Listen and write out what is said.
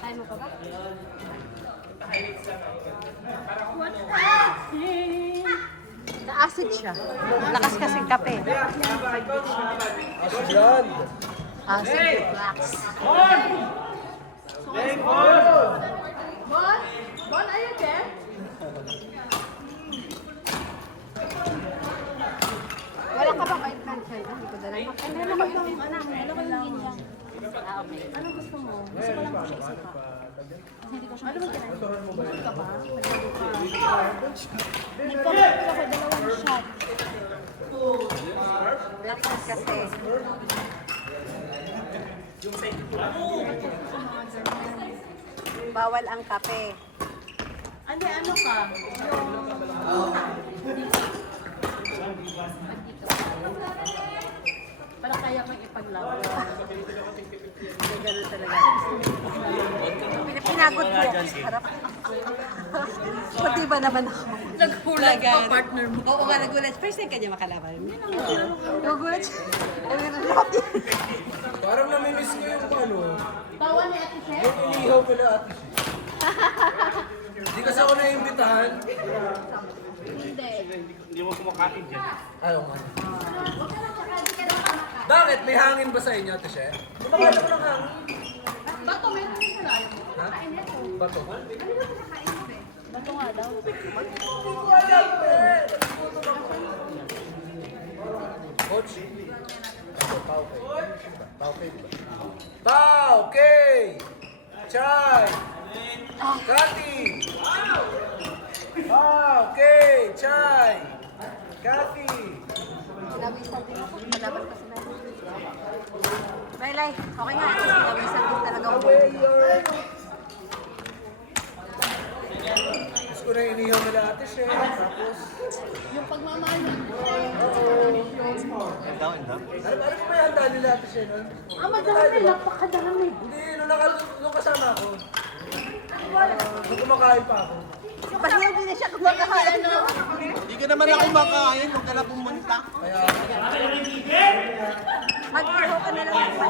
Kaya mo pa ba? Na-acid siya. Lakas kasing kape. Acid yan. Acid reflux. Bon, are you there? Wala ka bang ointment siya? Hindi ko dala. Hindi mo ko yung anak. Ano ko yung yin lang? Ah, okay. Ano gusto mo? Gusto ko lang po siya isa pa. Hindi ko siya isa. Hindi ka ba? Nagkamot ko ako dalawang shot. Lakas kasi. Bawal ang kape. Ano ka? Para kaya kang ipaglaban. Ganun talaga. Pinagod ko. Harap. Pati ba naman ako? Naghulag pa partner mo. Oo nga, nagulat. First time ka niya makalaban. Nagulat siya. Parang namimiss ko yung ano. Bawal ni Ate Chef? Yung inihaw ko na ate. Hindi kasi ako naimbitahan. Hindi. Hindi mo kumakain dyan. Ayaw nga. Bakit? May hangin ba sa inyo, ate Chef? Kumakala ko ng hangin. Bato, meron din sa layo. Ha? Bato? Bato nga daw. Hindi ko alam eh. Coach? Ako, Tauke. Tauke ba? Tauke! Chay! Kati! Tauke! Chay! Kati! Sinabisan din ako. Malaban ko sila. Bailay, okay nga. Sinabisan din talaga ako. Gusto ko na inihaw nila ate Chef. Tapos, Yung pagmamahal mo. ano ba yung handa nila ate Chef? Madami, napakadami. Hindi, nung kasama ako. Nung kumakain pa ako. Kasi hindi na siya kumakain. Hindi ka naman ako makain. Huwag ka na pumunta. Kaya, Mag-ihaw ka na lang.